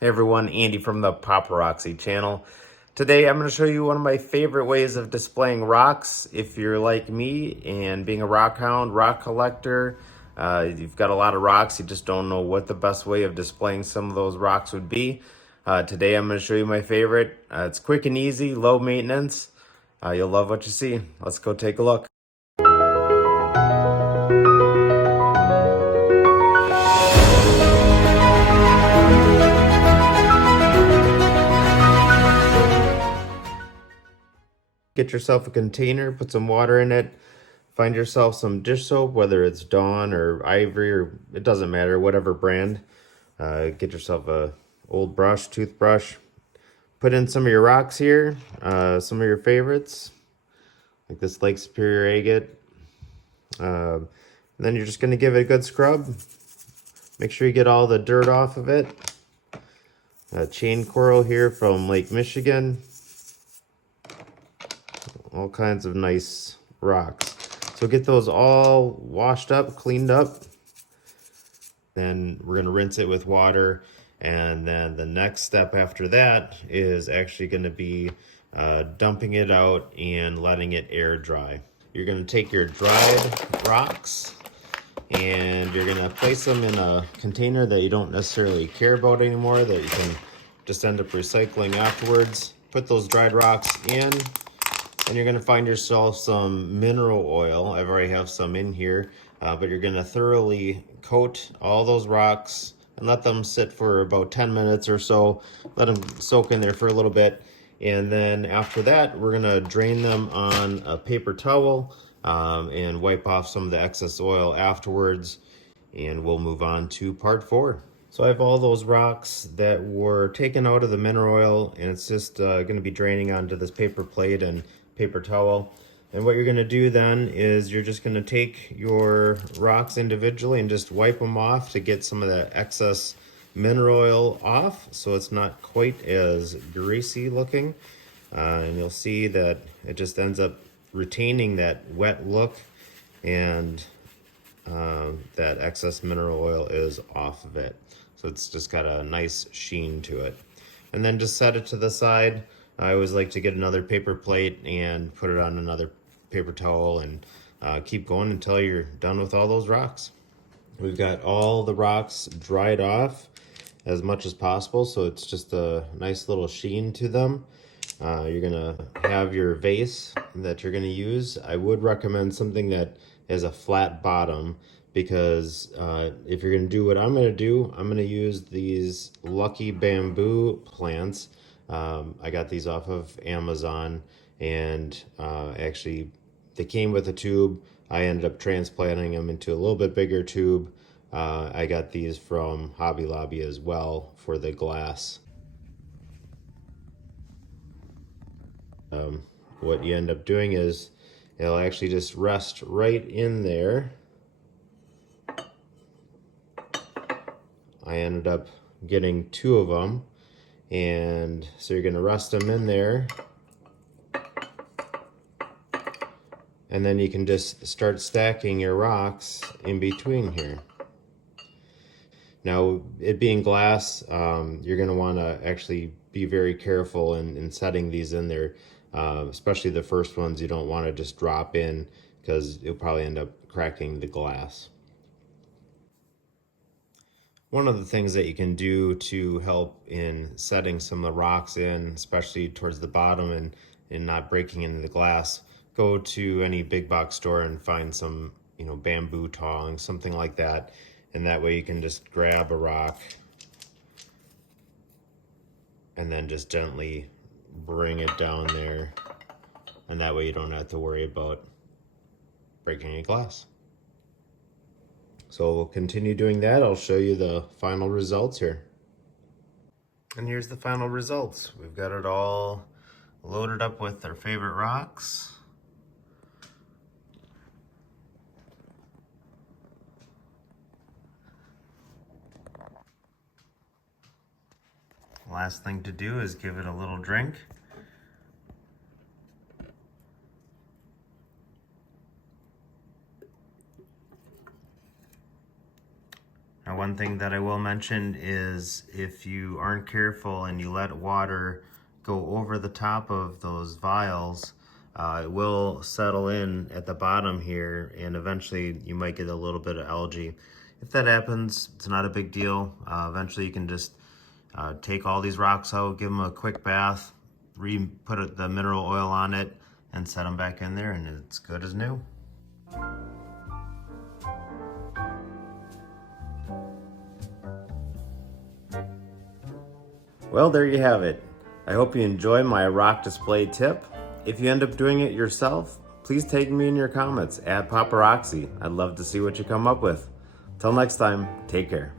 Hey everyone, Andy from the Paparazzi channel. Today I'm going to show you one of my favorite ways of displaying rocks. If you're like me and being a rock hound, rock collector, you've got a lot of rocks, you just don't know what the best way of displaying some of those rocks would be. Today I'm going to show you my favorite. It's quick and easy, low maintenance. You'll love what you see. Let's go take a look. Get yourself a container, put some water in it, find yourself some dish soap, whether it's Dawn or Ivory, or it doesn't matter, whatever brand. Get yourself a old brush, toothbrush. Put in some of your rocks here, some of your favorites, like this Lake Superior agate. Then you're just going to give it a good scrub. Make sure you get all the dirt off of it. Chain coral here from Lake Michigan. All kinds of nice rocks. So get those all washed up, cleaned up. Then we're going to rinse it with water. And then the next step after that is actually going to be dumping it out and letting it air dry. You're going to take your dried rocks and you're going to place them in a container that you don't necessarily care about anymore, that you can just end up recycling afterwards. Put those dried rocks in, and you're going to find yourself some mineral oil. I already have some in here, but you're going to thoroughly coat all those rocks and let them sit for about 10 minutes or so. Let them soak in there for a little bit. And then after that, we're going to drain them on a paper towel and wipe off some of the excess oil afterwards. And we'll move on to part 4. So I have all those rocks that were taken out of the mineral oil, and it's just going to be draining onto this paper plate and paper towel. And what you're going to do then is you're just going to take your rocks individually and just wipe them off to get some of that excess mineral oil off, so it's not quite as greasy looking. And you'll see that it just ends up retaining that wet look, and that excess mineral oil is off of it. So it's just got a nice sheen to it. And then just set it to the side. I always like to get another paper plate and put it on another paper towel and keep going until you're done with all those rocks. We've got all the rocks dried off as much as possible, so it's just a nice little sheen to them. You're gonna have your vase that you're gonna use. I would recommend something that has a flat bottom, because if you're gonna do what I'm gonna do, I'm gonna use these Lucky Bamboo plants. I got these off of Amazon, and actually they came with a tube. I ended up transplanting them into a little bit bigger tube. I got these from Hobby Lobby as well for the glass. What you end up doing is it'll actually just rest right in there. I ended up getting 2 of them, and so you're going to rest them in there, and then you can just start stacking your rocks in between here. Now, it being glass, you're going to want to actually be very careful in setting these in there, especially the first ones. You don't want to just drop in, because you'll probably end up cracking the glass. One of the things that you can do to help in setting some of the rocks in, especially towards the bottom and not breaking into the glass, go to any big box store and find some, bamboo tongs, something like that. And that way you can just grab a rock and then just gently bring it down there. And that way you don't have to worry about breaking any glass. So we'll continue doing that. I'll show you the final results here. And here's the final results. We've got it all loaded up with our favorite rocks. Last thing to do is give it a little drink. Now, One thing that I will mention is if you aren't careful and you let water go over the top of those vials, it will settle in at the bottom here, and eventually you might get a little bit of algae. If that happens, it's not a big deal. Eventually you can just take all these rocks out, give them a quick bath, put the mineral oil on it, and set them back in there, and it's good as new. Well, there you have it. I hope you enjoy my rock display tip. If you end up doing it yourself, please tag me in your comments at Paparoxy. I'd love to see what you come up with. Till next time, take care.